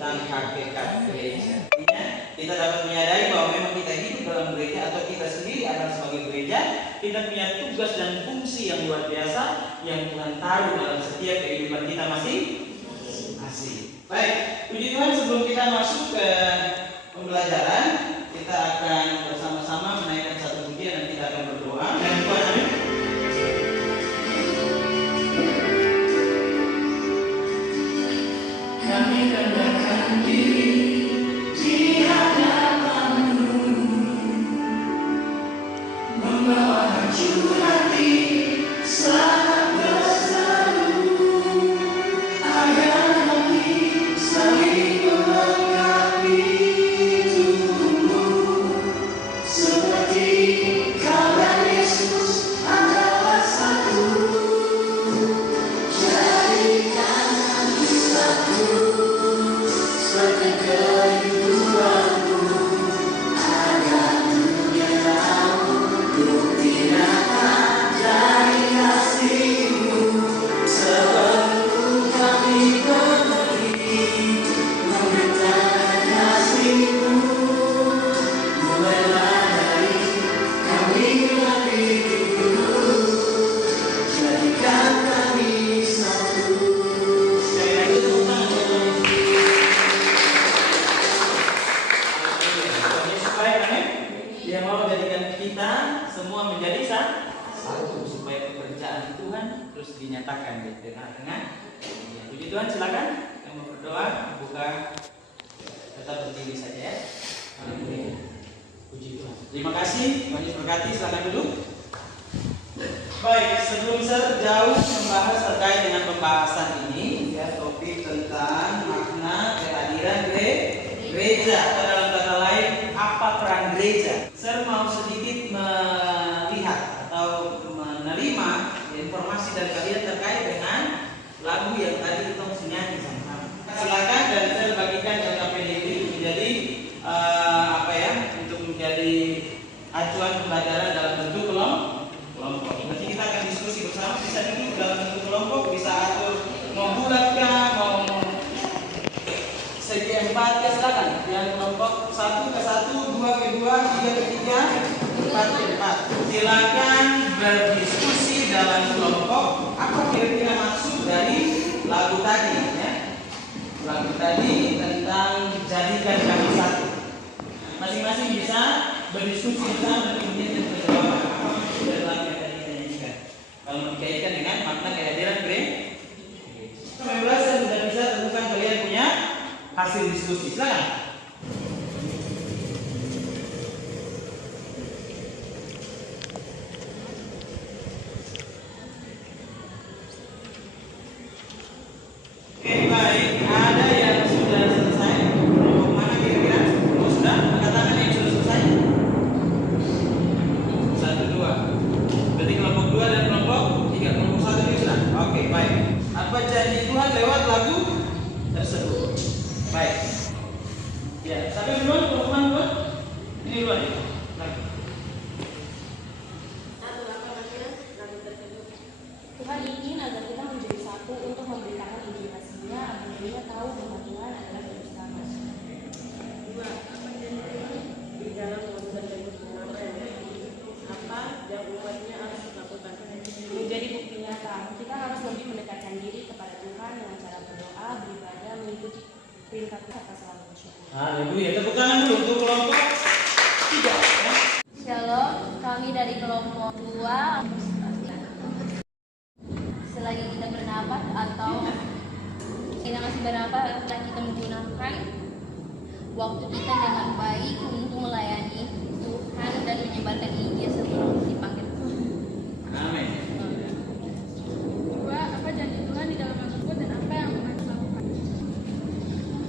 tentang hakikat gereja. Artinya kita dapat menyadari bahwa memang kita hidup dalam gereja atau kita sendiri adalah sebagai gereja, kita punya tugas dan fungsi yang luar biasa yang Tuhan taruh dalam setiap kehidupan kita masing-masing. Baik, puji Tuhan, sebelum kita masuk ke pembelajaran, kita akan bersama-sama menaikkan satu pujian dan kita akan berdoa. Dan Tuhan, amin. Kami rendahkan diri di hadapan-Mu, membawa hancur hati sangat berselalu, agar kami saling melengkapi tubuh-Mu, seperti kabar Yesus adalah satu. Jadikan kami satu seperti kehidupan-Mu, agar dunia tahu bukti nyata dari kasih-Mu. Sebelum kami berdiri memberitakan kasih-Mu, mulailah dari kami lebih dulu. Jadikan kami satu. Sekali lagi tepuk tangan buat Tuhan Yesus baik, amin. Dia mau jadikan kita semua menjadi satu supaya pekerjaan Tuhan terus dinyatakan di tengah-tengah. Ya, puji Tuhan, silakan yang mau berdoa buka, tetap berdiri saja ya. Amin. Puji Tuhan. Terima kasih, Tuhan Yesus berkati. Silakan duduk. Baik, sebelum saya jauh membahas terkait dengan pembahasan ini, ya, topik tentang makna kehadiran gereja atau dalam kata lain apa peran gereja. Saya mau sedikit melihat atau menerima informasi dari kalian terkait dengan lagu yang tadi kita nyanyi sama-sama. Silakan, dan saya bagikan LKPD ini menjadi untuk menjadi acuan pembelajaran dalam bentuk kelompok. Nanti kita akan diskusi bersama, bisa duduk dalam bentuk kelompok, bisa atur mau bulat kah, mau segi empat, ya silakan. Yang kelompok 1 ke 1, 2 ke 2, 3 ke 3, 4 ke 4. Silakan berdiskusi dalam kelompok apa kira-kira maksud dari lagu tadi, ya. Lagu tadi tentang jadikan kami satu. Masing-masing bisa berdiskusi bersama dan kemudian menjawab apa maksud dari lagu yang tadi kita nyanyikan. Kalau dikaitkan dengan makna kehadiran gereja. Sampai saya sudah bisa temukan kalian punya hasil diskusi. Silakan. Oke, baik. Ada yang sudah selesai? Kelompok mana kira-kira? Oh, sudah? Angkat tangan yang sudah selesai? 1, 2. Berarti kelompok 2 dan kelompok 3. Kelompok 1 ini sudah? Oke, baik. Apa janji Tuhan lewat lagu tersebut? Baik. Ya, sampai duluan, kelompok mana duluan? Ini duluan. Lagi. Tuhan ingin agar kita menjadi satu untuk memberitakan Injil kasih-Nya agar dunia tahu bahwa Tuhan adalah bersama. 2. Apa janji Tuhan di dalam mukjizat dan kebenaran apa yang umatnya harus lakukan? Menjadi bukti nyata, kita harus lebih mendekatkan diri kepada Tuhan dengan cara berdoa, beribadah, mengikuti perintah Tuhan serta selalu bersyukur. Haleluya. Tepuk tangan dulu untuk kelompok 3, ya. Shalom, kami dari kelompok 2. Selagi kita bernapas atau kita masih bernapas, kita menggunakan waktu kita dengan baik untuk melayani Tuhan dan menyebarkan Injil sebelum dipanggil Tuhan. Amin. 2. Apa janji Tuhan di dalam lagu tersebut dan apa yang harus lakukan?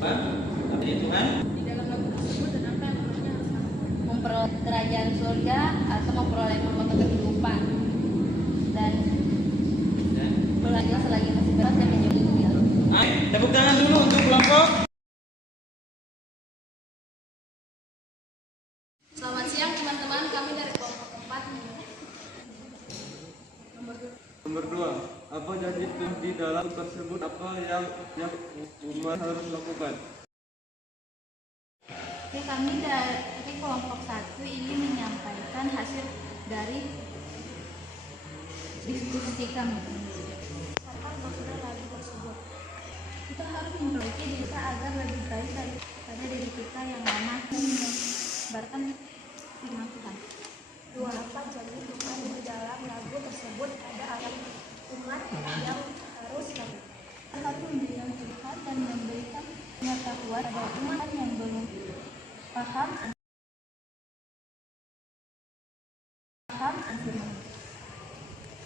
Apa janji Tuhan? Di dalam lagu tersebut dan apa yang umatnya harus lakukan? Memperoleh kerajaan surga atau memperoleh mahkota kehidupan dan belajar selagi masih berat dan menjadi Injil. Amin. Tepuk tangan dulu untuk kelompok. Selamat siang teman-teman, kami dari kelompok 4. Nomor 2, apa janji Tuhan di dalam tersebut, apa yang umat harus lakukan? Oke, kami dari kelompok 1 ingin menyampaikan hasil dari diskusi kami. Apa maksudnya lagu tersebut? Kita harus memperbaiki diri kita agar lebih baik daripada diri kita yang lama, menyebarkan firman Tuhan. 24 jadi Tuhan di dalam lagu tersebut ada ayat umat yang harus memberikan Tuhan dan memberikan pengetahuan pada umat yang belum paham firman.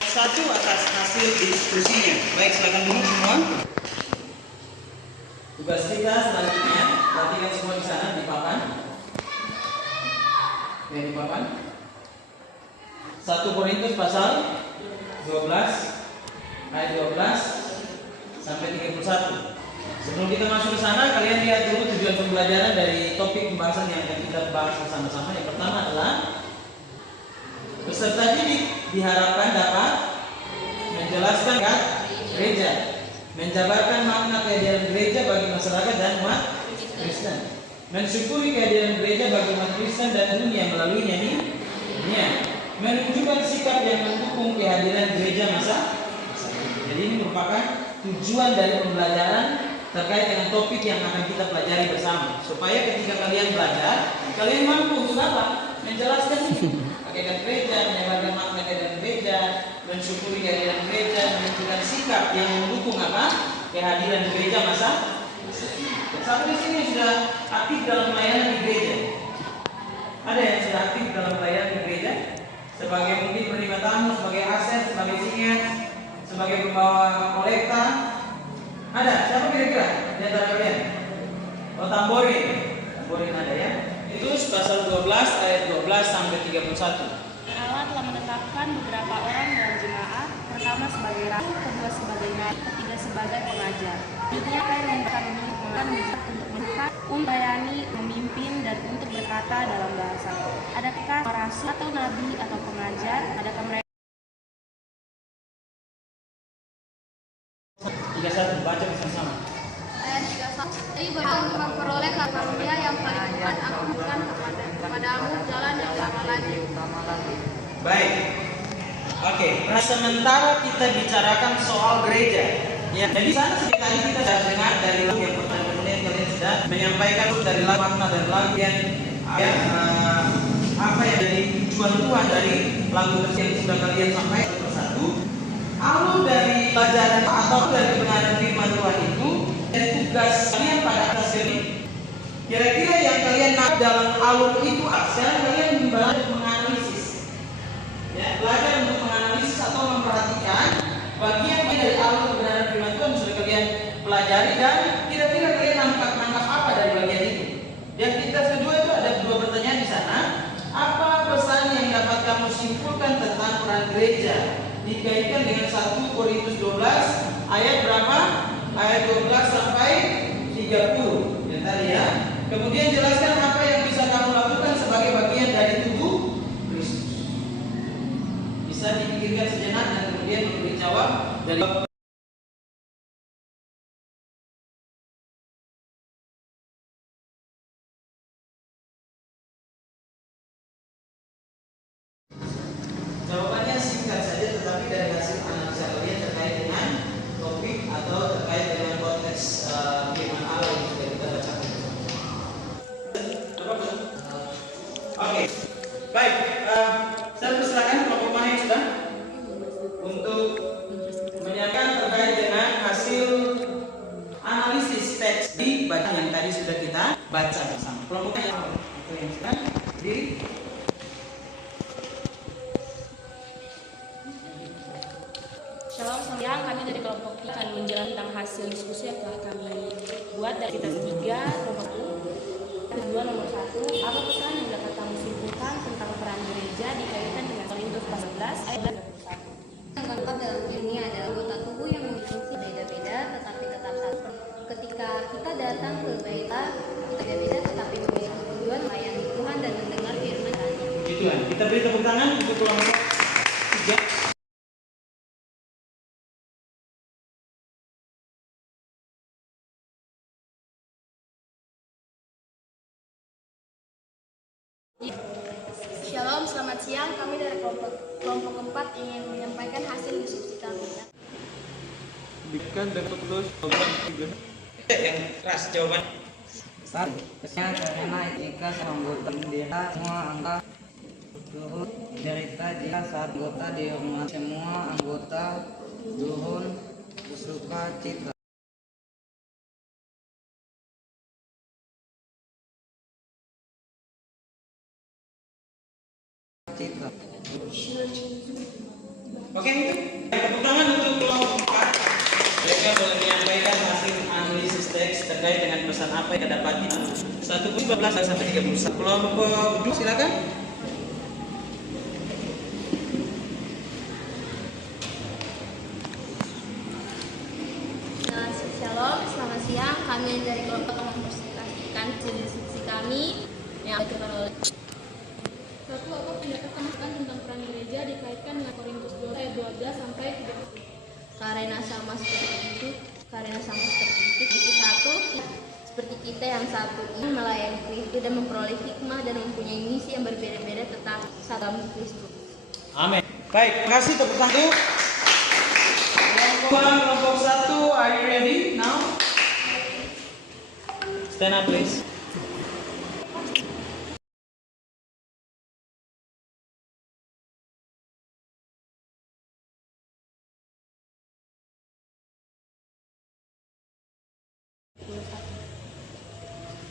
Satu atas hasil diskusinya. Baik, silakan dulu semua. Tugas kita selanjutnya, perhatikan semua di sana di papan. Ya, di papan. 1 Korintus pasal 12 ayat 12 sampai 31. Sebelum kita masuk ke sana, kalian lihat dulu tujuan pembelajaran dari topik pembahasan yang akan kita bahas bersama-sama. Yang pertama adalah peserta didik diharapkan dapat menjelaskan gereja, menjabarkan makna kehadiran gereja bagi masyarakat dan umat Kristen, mensyukuri kehadiran gereja bagi umat Kristen dan dunia melalui nyanyian, menunjukkan sikap yang mendukung kehadiran gereja masa. Jadi ini merupakan tujuan dari pembelajaran terkait dengan topik yang akan kita pelajari bersama, supaya ketika kalian belajar, kalian mampu untuk apa? Menjelaskan ini. Kehadiran gereja, menyebarkan makna kehadiran gereja, mensyukuri kehadiran gereja, menunjukkan sikap yang mendukung apa? Kehadiran gereja masa. Sampai di sini sudah aktif dalam pelayanan di gereja. Ada yang sudah aktif dalam pelayanan di gereja? Sebagai mungkin penerima tamu, sebagai aset, sebagai sinias, sebagai pembawa kolekta. Ada? Siapa kira-kira di antara kalian? Oh, tamborin ada ya. Itu pasal 12 ayat 12 sampai 31. Allah telah menetapkan beberapa orang dalam jemaat, pertama sebagai rasul, kedua sebagai nabi, ketiga sebagai pengajar. Selanjutnya saya memberitakan untuk melihat, melayani, memimpin, dan untuk berkata dalam bahasa. Adakah rasul atau nabi atau pengajar? Adakah mereka 31 baca bersama-sama. Ayat 31. Jadi untuk memperoleh karunia yang paling Tuhan aku bukan kepadamu jalan yang lama lagi. Baik. Oke, nah sementara kita bicarakan soal gereja. Ya, jadi sana seperti tadi kita sudah dengar dari lagu yang pertama, kemudian kalian sudah menyampaikan dari lagu makna dari lagu yang apa ya dari tujuan Tuhan dari lagu yang sudah kalian sampaikan persatu. Alur dari pelajaran atau dari kebenaran firman Tuhan itu dari tugas kalian pada atas ini. Kira-kira yang kalian nak dalam alur itu, sekarang kalian belajar menganalisis. Ya, belajar untuk menganalisis atau memperhatikan bagian dari alur kebenaran firman Tuhan yang sudah kalian pelajari dan kira-kira kalian nangkap apa dari bagian itu. Yang kita kedua itu ada 2 pertanyaan di sana. Apa pesan yang dapat kamu simpulkan tentang peran gereja dikaitkan dengan 1 Korintus 12 ayat berapa? Ayat 12 sampai 30 yang tadi ya. Kemudian jelaskan apa yang bisa kamu lakukan sebagai bagian dari tubuh Kristus. Bisa dipikirkan sejenak dan kemudian memberi jawab dari jawabannya singkat saja, tetapi dari hasil analisa kalian terkait dengan topik atau terkait dengan konteks firman Allah yang sudah kita bacakan. Oke, baik. Saya persilakan kelompok mana yang sudah untuk menyampaikan terkait dengan hasil analisis teks di bacaan yang tadi sudah kita baca bersama. Kelompok yang sudah di Shalom, siang kami dari kelompok kita akan menjelaskan tentang hasil diskusi yang telah kami buat dari kita 3 nomor 1, kedua nomor 1. Apa pesan yang dapat kamu simpulkan tentang peran gereja dikaitkan dengan Korintus 14 ayat 31? Yang keempat dalam ini adalah anggota tubuh yang memiliki beda-beda tetapi tetap satu. Ketika kita datang ke gereja, kita beda-beda tetapi memiliki tujuan melayani Tuhan dan mendengar firman Tuhan. Puji Tuhan. Kita beri tepuk tangan untuk kelompok 3. Shalom, selamat siang. Kami dari kelompok keempat ingin menyampaikan hasil diskusi kami. Berikan dan terus program 3. Yang keras jawaban. Karena jika anggota dia semua angka turut cerita jika saat anggota di rumah semua anggota turun bersuka cita. Oke, tepuk tangan untuk kelompok 4. Mereka boleh menyampaikan hasil analisis teks terkait dengan pesan apa yang didapati 1:14 sampai 31. Kelompok 2 silakan. Shalom, selamat siang. Kami dari kelompok mempresentasikan hasil diskusi kami yang dilakukan oleh Satu, apa pendapat kamu tentang peran gereja dikaitkan dengan Korintus 2 ayat 12 sampai 30? karena sama seperti itu. Itu satu, seperti kita yang satu ini melayani Kristus dan memperoleh hikmah dan mempunyai misi yang berbeda-beda tetap satu Kristus. Amin. Baik, terima kasih tepuk tangan. Kelompok 1, are you ready now? Stand up please.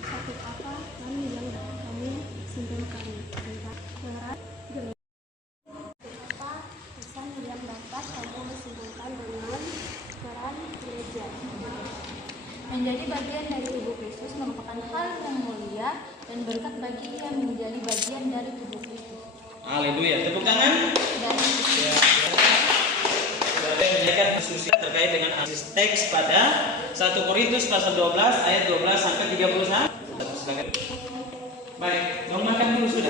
Satu, apa kami yang kami simpulkan tentang peran gereja? Apa pesan yang dapat kamu simpulkan dengan peran gereja? Menjadi bagian dari tubuh Kristus merupakan hal yang mulia dan berkat bagi yang menjadi bagian dari tubuh Kristus. Haleluya. Tepuk tangan. Dan Sudah menjelaskan diskusi terkait dengan analisis teks pada 1 Korintus pasal 12 ayat 12 sampai 31. Silakan. Baik, mau makan dulu sudah.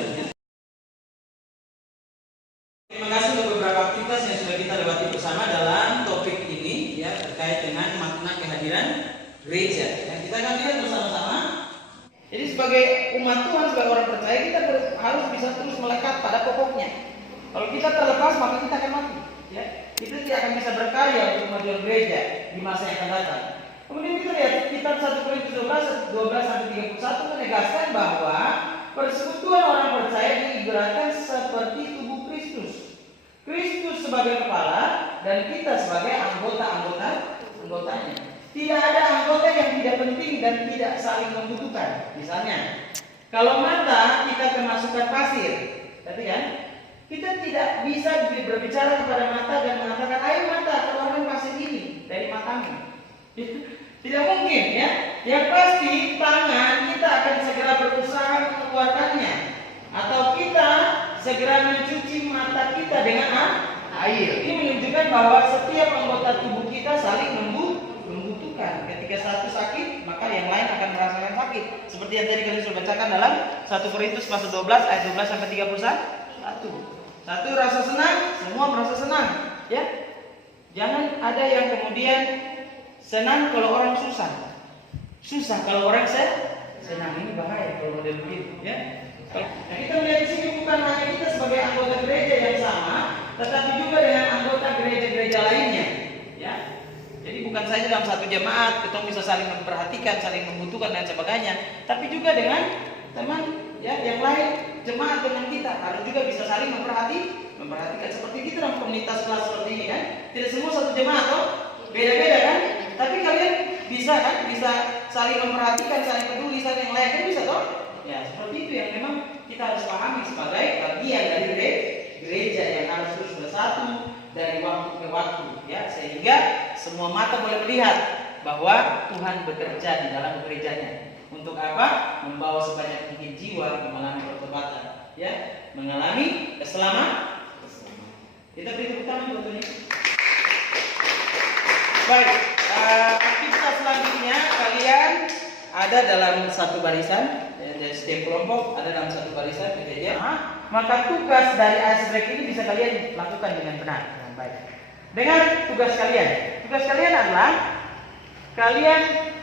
Terima kasih untuk beberapa aktivitas yang sudah kita lewati bersama dalam topik ini ya terkait dengan makna kehadiran gereja. Yang kita akan lihat bersama-sama. Jadi sebagai umat Tuhan, sebagai orang percaya kita harus bisa terus melekat pada pokoknya. Kalau kita terlepas maka kita akan mati. Ya, kita tidak akan bisa berkarya untuk kemajuan gereja di masa yang akan datang. Kemudian kita lihat kitab 1 Korintus 12 sampai 31 menegaskan bahwa persekutuan orang percaya diibaratkan seperti tubuh Kristus. Kristus sebagai kepala dan kita sebagai anggotanya. Tidak ada anggota yang tidak penting dan tidak saling membutuhkan. Misalnya, kalau mata kita kemasukan pasir, berarti kan? Kita tidak bisa berbicara kepada mata dan mengatakan, ayo mata keluarkan pasir ini dari matamu. Tidak mungkin ya. Yang pasti tangan kita akan segera berusaha mengeluarkannya, atau kita segera mencuci mata kita dengan air. Ini menunjukkan bahwa setiap anggota tubuh kita saling membutuhkan. Ketika satu sakit, maka yang lain akan merasakan sakit. Seperti yang tadi kalian sudah bacakan dalam 1 Korintus pasal 12 ayat 12 sampai 31. Satu rasa senang, semua merasa senang, ya. Jangan ada yang kemudian senang kalau orang susah. Susah kalau orang senang. Ini bahaya kalau model begitu, ya. Nah, kita melihat di sini bukan hanya kita sebagai anggota gereja yang sama, tetapi juga dengan anggota gereja-gereja lainnya, ya. Jadi bukan saja dalam satu jemaat kita bisa saling memperhatikan, saling membutuhkan dan sebagainya, tapi juga dengan teman ya yang lain jemaat dengan kita harus juga bisa saling memperhatikan seperti kita dalam komunitas kelas seperti ini kan. Tidak semua satu jemaat toh, beda-beda kan. Tapi kalian bisa kan, bisa saling memperhatikan, saling peduli, saling yang lain kan bisa toh. Ya seperti itu yang memang kita harus pahami sebagai bagian dari gereja yang harus terus bersatu dari waktu ke waktu ya, sehingga semua mata boleh melihat bahwa Tuhan bekerja di dalam gerejanya. Untuk apa? Membawa sebanyak mungkin jiwa mengalami pertobatan, ya, mengalami keselamatan. Kita beri tepuk tangan buat ini. Baik, aktivitas selanjutnya kalian ada dalam satu barisan, ya, dari setiap kelompok ada dalam satu barisan kejadian. Maka tugas dari ice break ini bisa kalian lakukan dengan benar, dengan baik. Dengan tugas kalian adalah kalian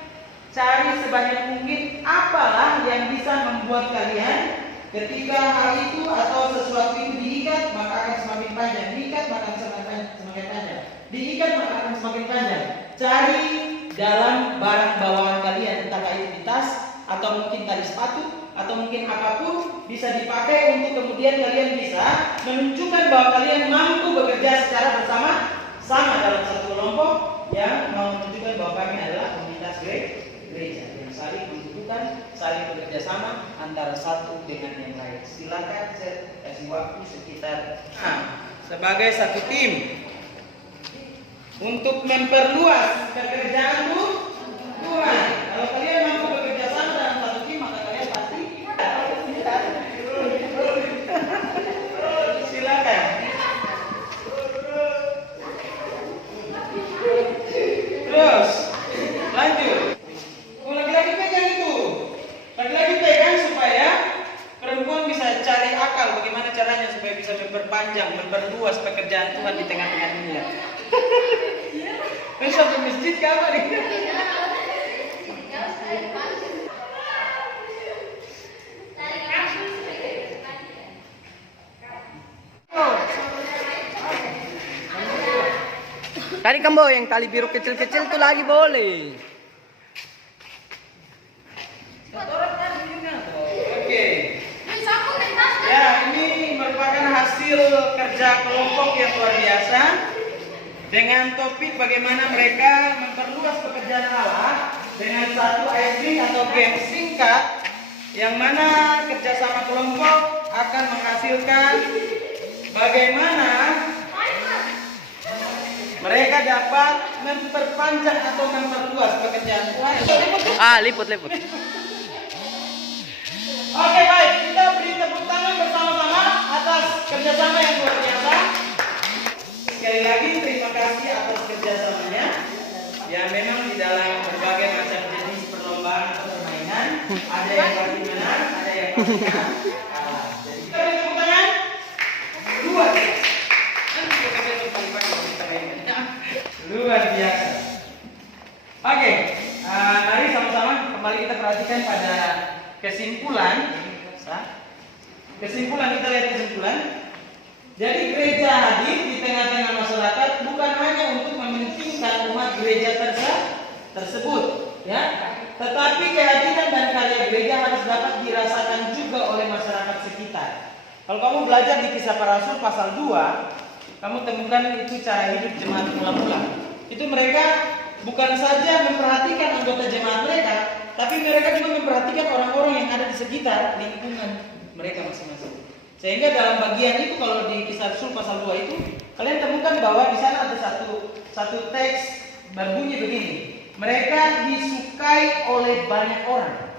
cari sebanyak mungkin apalah yang bisa membuat kalian Ketika hal itu atau sesuatu itu diikat, maka akan semakin panjang. Diikat maka akan semakin panjang. Diikat maka akan semakin panjang. Cari dalam barang bawaan kalian, entah itu di tas atau mungkin tali sepatu atau mungkin apapun, bisa dipakai untuk kemudian kalian bisa menunjukkan bahwa kalian mampu bekerja secara bersama-sama dalam satu kelompok yang mau menunjukkan bahwa kami adalah komunitas gereja yang saling membutuhkan, saling bekerja sama antara satu dengan yang lain. Silakan saya kasih waktu sekitar sebagai satu tim untuk memperluas pekerjaan Tuhan. Kalau kalian mampu bekerja sama dalam satu tim, maka kalian pasti silakan. Terus lanjut. Lagi-lagi pegang itu. Lagi-lagi pegang supaya perempuan bisa cari akal bagaimana caranya supaya bisa memperpanjang, memperluas pekerjaan Tuhan di tengah-tengah dunia. Terus sampai masjid kapan nih? Tadi Kambo yang tali biru kecil-kecil tuh lagi boleh. Oke. Ya, ini merupakan hasil kerja kelompok yang luar biasa dengan topik bagaimana mereka memperluas pekerjaan Allah dengan satu ISB atau game singkat yang mana kerjasama kelompok akan menghasilkan bagaimana mereka dapat memperpanjang atau memperluas pekerjaan Tuhan. Liput. Oke, baik, kita beri tepuk tangan bersama-sama atas kerjasama yang luar biasa. Sekali lagi terima kasih atas kerjasamanya. Ya, memang di dalam berbagai macam jenis perlombaan atau permainan ada yang pasti menang, ada yang pasti kalah. Jadi kita beri tepuk tangan. Luar biasa. Luar biasa. Oke, mari sama-sama kembali kita perhatikan pada kesimpulan. Kita lihat kesimpulan. Jadi gereja hadir di tengah-tengah masyarakat bukan hanya untuk mementingkan umat gereja tersebut, ya, tetapi kehadiran dan karya gereja harus dapat dirasakan juga oleh masyarakat sekitar. Kalau kamu belajar di Kisah Para Rasul pasal 2, kamu temukan itu cara hidup jemaat mula-mula. Itu mereka bukan saja memperhatikan anggota jemaat mereka, tapi mereka juga memperhatikan orang-orang yang ada di sekitar lingkungan mereka masing-masing. Sehingga dalam bagian itu kalau di Kisah Rasul pasal 2 itu kalian temukan bahwa di sana ada satu teks berbunyi begini. Mereka disukai oleh banyak orang.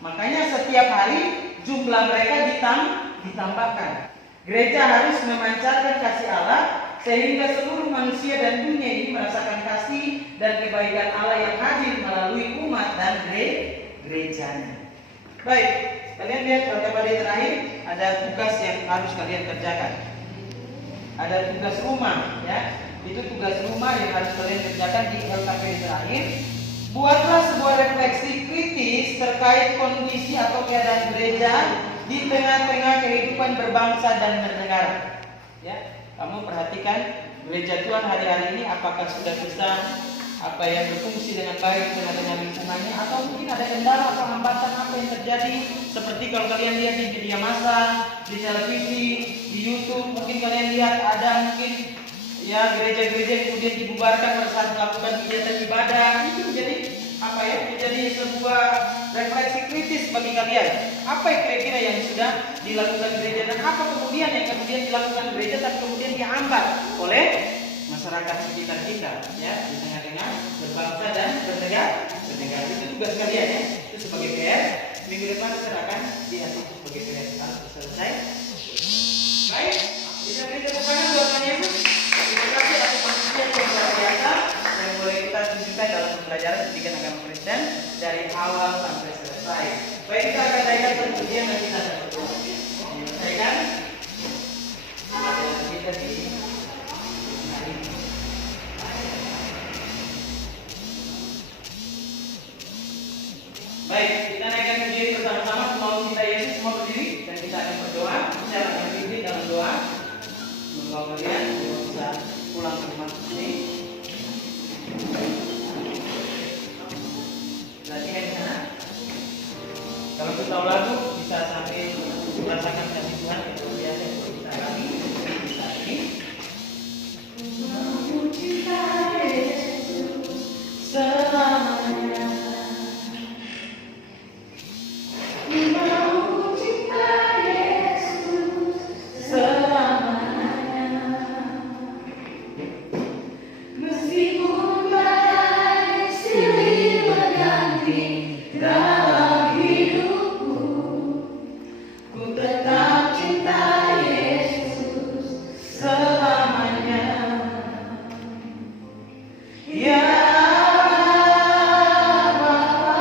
Makanya setiap hari jumlah mereka ditambahkan. Gereja harus memancarkan kasih Allah sehingga seluruh manusia dan dunia ini merasakan kasih dan kebaikan Allah yang hadir melalui umat dan gerejanya. Baik, kalian lihat pada terakhir ada tugas yang harus kalian kerjakan. Ada tugas rumah, ya. Itu tugas rumah yang harus kalian kerjakan di LKP terakhir. Buatlah sebuah refleksi kritis terkait kondisi atau keadaan gereja di tengah-tengah kehidupan berbangsa dan bernegara. Ya, kamu perhatikan gereja Tuhan hari-hari ini apakah sudah bisa berfungsi dengan baik dengan lingkungannya, atau mungkin ada kendala atau hambatan apa yang terjadi, seperti kalau kalian lihat di media massa, di televisi, di YouTube, mungkin kalian lihat ada mungkin ya gereja-gereja yang kemudian dibubarkan pada saat melakukan kegiatan ibadah. Itu menjadi sebuah refleksi kritis bagi kalian. Apa yang kira-kira yang sudah dilakukan gereja dan apa kemudian yang dilakukan gereja tapi kemudian dihambat oleh masyarakat sekitar kita, ya, di tengah-tengah berbangsa dan bernegara. Itu tugas kalian, ya. Itu sebagai PR. Minggu depan kita akan lihat itu sebagai PR. Harus selesai. Baik, bisa beri tepuk tangan buat Tuhan Yesus. Terima kasih atas manusia yang luar biasa yang boleh kita tunjukkan dalam pembelajaran pendidikan agama Kristen dari awal sampai selesai. Baik, kita akan naikkan kemudian dan kita akan berdoa. Selesaikan. Kita di Baik, kita naikkan berdiri bersama-sama. Mau kita Yesus, mau berdiri dan kita kita akan berdoa. Saya akan pimpin dalam doa. Membawa kalian bisa pulang ke rumah ini. Latihan di sana. Kalau kita tahu lagu bisa sambil merasakan kasih Tuhan yang luar biasa yang kita alami saat ini. Cinta Yesus selamanya. Mau cinta Yesus selamanya. Meskipun badai silih berganti dalam hidupku, ku tetap cinta Yesus selamanya. Ya Bapa,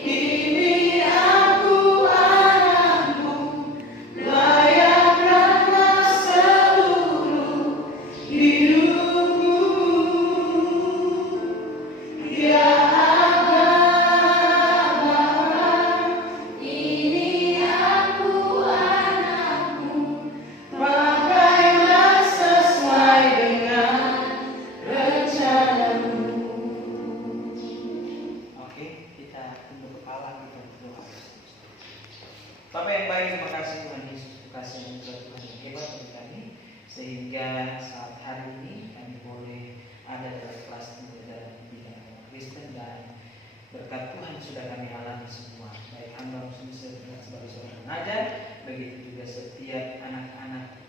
ini aku anakmu, layakkanlah seluruh hidupku. Ya ini aku anakmu, pakailah sesuai dengan rencanamu. Oke, kita tunduk kepala, kita berdoa. Bapak yang baik, terima kasih Tuhan Yesus, terima kasih anugerah Tuhan yang hebat bagi kami, sehingga saat hari ini kami boleh ada dalam kelas pembelajaran bidang Kristen, dan berkat Tuhan sudah kami alami semua, baik hamba sebagai seorang pengajar, begitu juga setiap anak-anak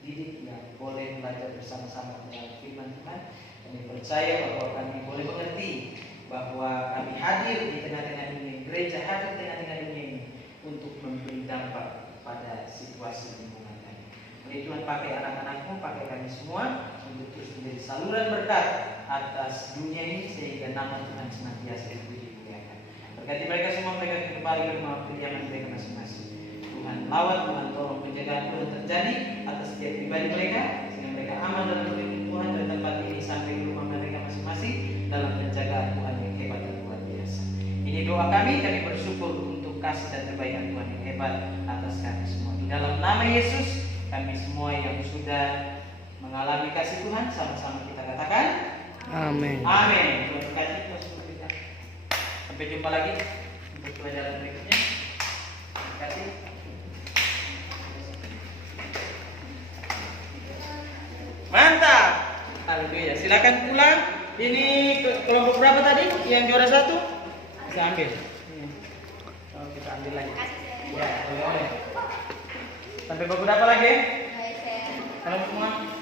didik yang boleh belajar bersama-sama dalam firman Tuhan. Kami percaya bahwa kami boleh mengerti bahwa kami hadir di tengah-tengah dunia, gereja hadir di tengah-tengah dunia ini untuk memberi dampak pada situasi lingkungan kami. Mari Tuhan pakai anak-anakmu, pakai kami semua untuk terus menjadi saluran berkat atas dunia ini, sehingga nama Tuhan senantiasa dipuji-pujikan. Berkati mereka semua, mereka kembali ke rumah kediaman mereka masing-masing. Tuhan lawat, Tuhan tolong penjagaan Tuhan terjadi atas setiap pribadi mereka, sehingga mereka aman dalam perlindungan Tuhan dari tempat ini sampai ke rumah mereka masing-masing dalam penjagaan Tuhan yang hebat dan luar biasa. Ini doa kami bersyukur untuk kasih dan kebaikan Tuhan yang hebat atas kami semua. Di dalam nama Yesus, kami semua yang sudah mengalami kasih Tuhan, sama-sama kita katakan Amin. Amin. Tuhan berkati, Tuhan berkati kita. Sampai jumpa lagi untuk pelajaran berikutnya. Terima kasih. Mantap. Haleluya. Silakan pulang. Ini kelompok berapa tadi? Yang juara 1? Bisa ambil. Oh, kita ambil lagi. Ya, boleh. Sampai beberapa lagi? Kalau semua.